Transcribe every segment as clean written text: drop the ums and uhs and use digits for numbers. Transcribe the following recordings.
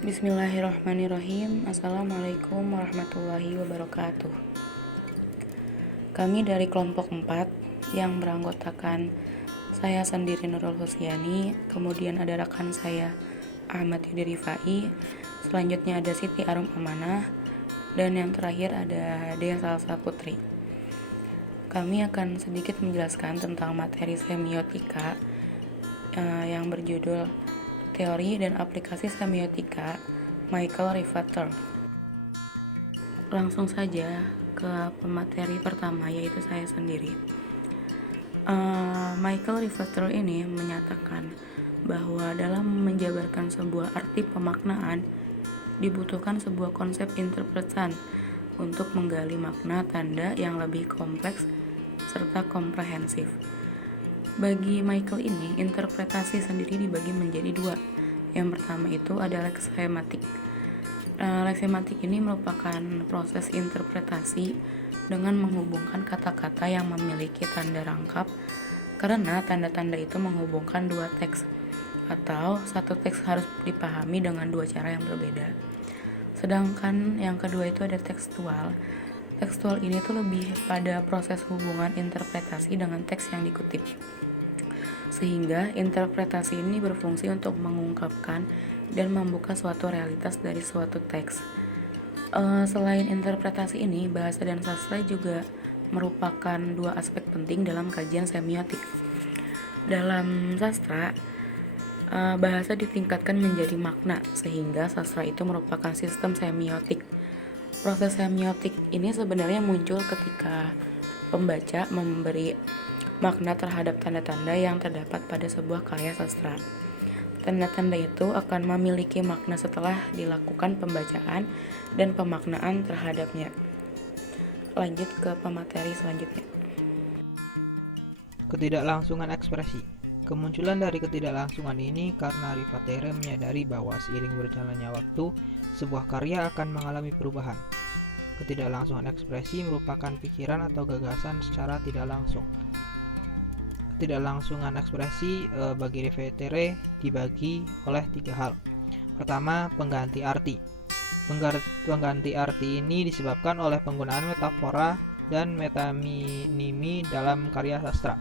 Bismillahirrahmanirrahim. Assalamualaikum warahmatullahi wabarakatuh. Kami dari kelompok 4 yang beranggotakan saya sendiri Nurul Husyani, kemudian ada rekan saya Ahmad Yudi Rifai, selanjutnya ada Siti Arum Amanah, dan yang terakhir ada Dea Salsa Putri. Kami akan sedikit menjelaskan tentang materi semiotika yang berjudul Teori dan Aplikasi Semiotika Michael Rivater. Langsung saja ke pemateri pertama, yaitu saya sendiri. Michael Rivater ini menyatakan bahwa dalam menjabarkan sebuah arti pemaknaan dibutuhkan sebuah konsep interpretan untuk menggali makna tanda yang lebih kompleks serta komprehensif. Bagi Michael ini, interpretasi sendiri dibagi menjadi dua. Yang pertama itu adalah leksematik. Leksematik ini merupakan proses interpretasi dengan menghubungkan kata-kata yang memiliki tanda rangkap, karena tanda-tanda itu menghubungkan dua teks, atau satu teks harus dipahami dengan dua cara yang berbeda. Sedangkan yang kedua itu ada tekstual. Tekstual ini tuh lebih pada proses hubungan interpretasi dengan teks yang dikutip, sehingga interpretasi ini berfungsi untuk mengungkapkan dan membuka suatu realitas dari suatu teks. Selain interpretasi ini, bahasa dan sastra juga merupakan dua aspek penting dalam kajian semiotik. Dalam sastra, bahasa ditingkatkan menjadi makna, sehingga sastra itu merupakan sistem semiotik. Proses semiotik ini sebenarnya muncul ketika pembaca memberi makna terhadap tanda-tanda yang terdapat pada sebuah karya sastra. Tanda-tanda itu akan memiliki makna setelah dilakukan pembacaan dan pemaknaan terhadapnya. Lanjut ke pemateri selanjutnya. Ketidaklangsungan ekspresi. Kemunculan dari ketidaklangsungan ini karena Rivatere menyadari bahwa seiring berjalannya waktu, sebuah karya akan mengalami perubahan. Ketidaklangsungan ekspresi merupakan pikiran atau gagasan secara tidak langsung. Ketidaklangsungan ekspresi bagi Rivatere dibagi oleh tiga hal. Pertama, pengganti arti. Pengganti arti ini disebabkan oleh penggunaan metafora dan metonimi dalam karya sastra.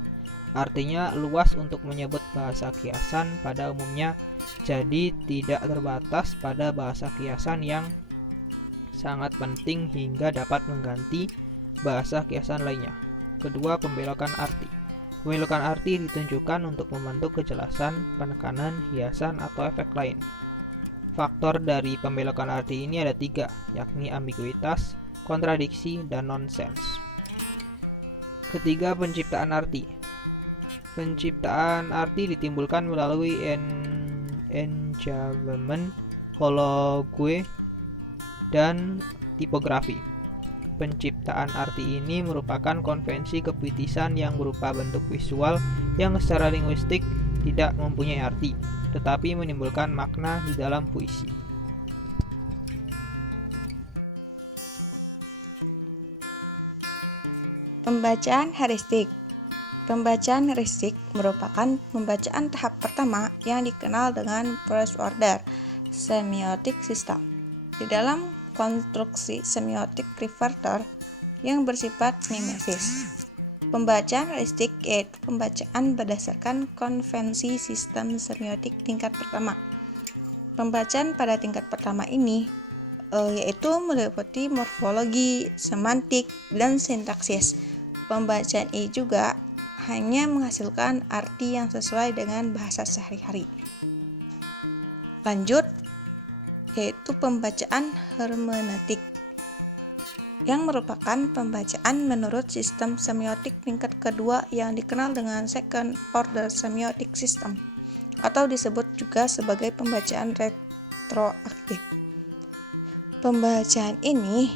Artinya luas untuk menyebut bahasa kiasan pada umumnya, jadi tidak terbatas pada bahasa kiasan yang sangat penting hingga dapat mengganti bahasa kiasan lainnya. Kedua, pembelokan arti. Pembelokan arti ditunjukkan untuk membentuk kejelasan, penekanan, hiasan, atau efek lain. Faktor dari pembelokan arti ini ada tiga, yakni ambiguitas, kontradiksi, dan nonsens. Ketiga, penciptaan arti. Penciptaan arti ditimbulkan melalui enjavement, hologue, dan tipografi. Penciptaan arti ini merupakan konvensi kepuitisan yang berupa bentuk visual yang secara linguistik tidak mempunyai arti, tetapi menimbulkan makna di dalam puisi. Pembacaan heuristik. Pembacaan heuristik merupakan pembacaan tahap pertama yang dikenal dengan first order semiotic system. Di dalam konstruksi semiotik Rivater yang bersifat mimesis, pembacaan heuristik yaitu pembacaan berdasarkan konvensi sistem semiotik tingkat pertama. Pembacaan pada tingkat pertama ini yaitu meliputi morfologi, semantik, dan sintaksis. Pembacaan ini juga hanya menghasilkan arti yang sesuai dengan bahasa sehari-hari. Lanjut, yaitu pembacaan hermeneutik, yang merupakan pembacaan menurut sistem semiotik tingkat kedua yang dikenal dengan second order semiotic system, atau disebut juga sebagai pembacaan retroaktif. Pembacaan ini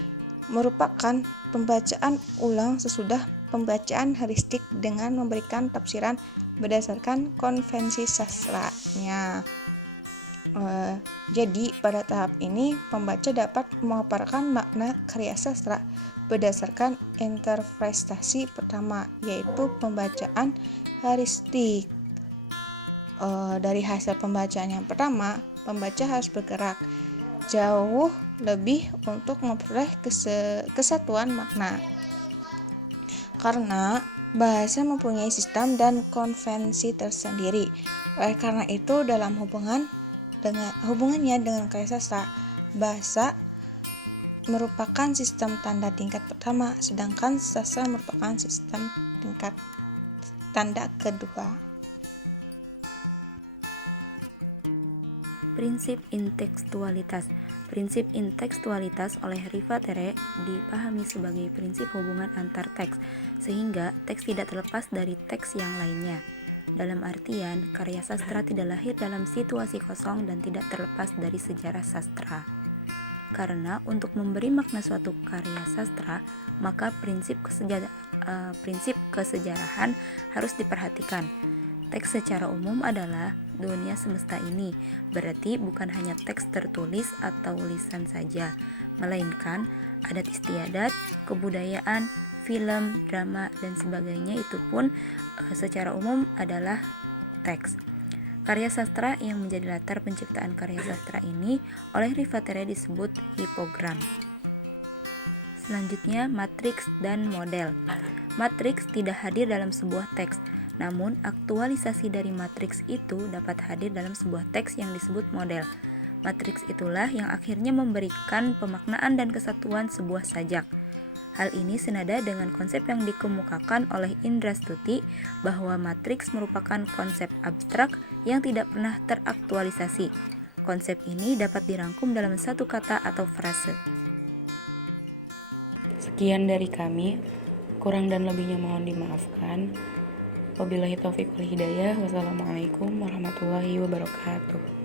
merupakan pembacaan ulang sesudah pembacaan heuristik dengan memberikan tafsiran berdasarkan konvensi sastranya. Jadi pada tahap ini pembaca dapat memaparkan makna karya sastra berdasarkan interpretasi pertama, yaitu pembacaan heuristik. Dari hasil pembacaan yang pertama, pembaca harus bergerak jauh lebih untuk memperoleh kesatuan makna. Karena bahasa mempunyai sistem dan konvensi tersendiri. Oleh karena itu, dalam hubungannya dengan karya sastra, bahasa merupakan sistem tanda tingkat pertama, sedangkan sastra merupakan sistem tingkat tanda kedua. Prinsip intekstualitas. Prinsip intekstualitas oleh Riva Tere dipahami sebagai prinsip hubungan antar teks, sehingga teks tidak terlepas dari teks yang lainnya. Dalam artian, karya sastra tidak lahir dalam situasi kosong dan tidak terlepas dari sejarah sastra. Karena untuk memberi makna suatu karya sastra, maka prinsip kesejarahan harus diperhatikan. Teks secara umum adalah dunia semesta ini, berarti bukan hanya teks tertulis atau lisan saja, melainkan adat istiadat, kebudayaan, film, drama, dan sebagainya itu pun secara umum adalah teks. Karya sastra yang menjadi latar penciptaan karya sastra ini oleh Riva Tere disebut hipogram. Selanjutnya, matriks dan model. Matriks tidak hadir dalam sebuah teks, namun aktualisasi dari matriks itu dapat hadir dalam sebuah teks yang disebut model. Matriks itulah yang akhirnya memberikan pemaknaan dan kesatuan sebuah sajak. Hal ini senada dengan konsep yang dikemukakan oleh Indra Stuti bahwa matriks merupakan konsep abstrak yang tidak pernah teraktualisasi. Konsep ini dapat dirangkum dalam satu kata atau frase. Sekian dari kami, kurang dan lebihnya mohon dimaafkan. Wabillahi taufiq wal hidayah. Wassalamualaikum warahmatullahi wabarakatuh.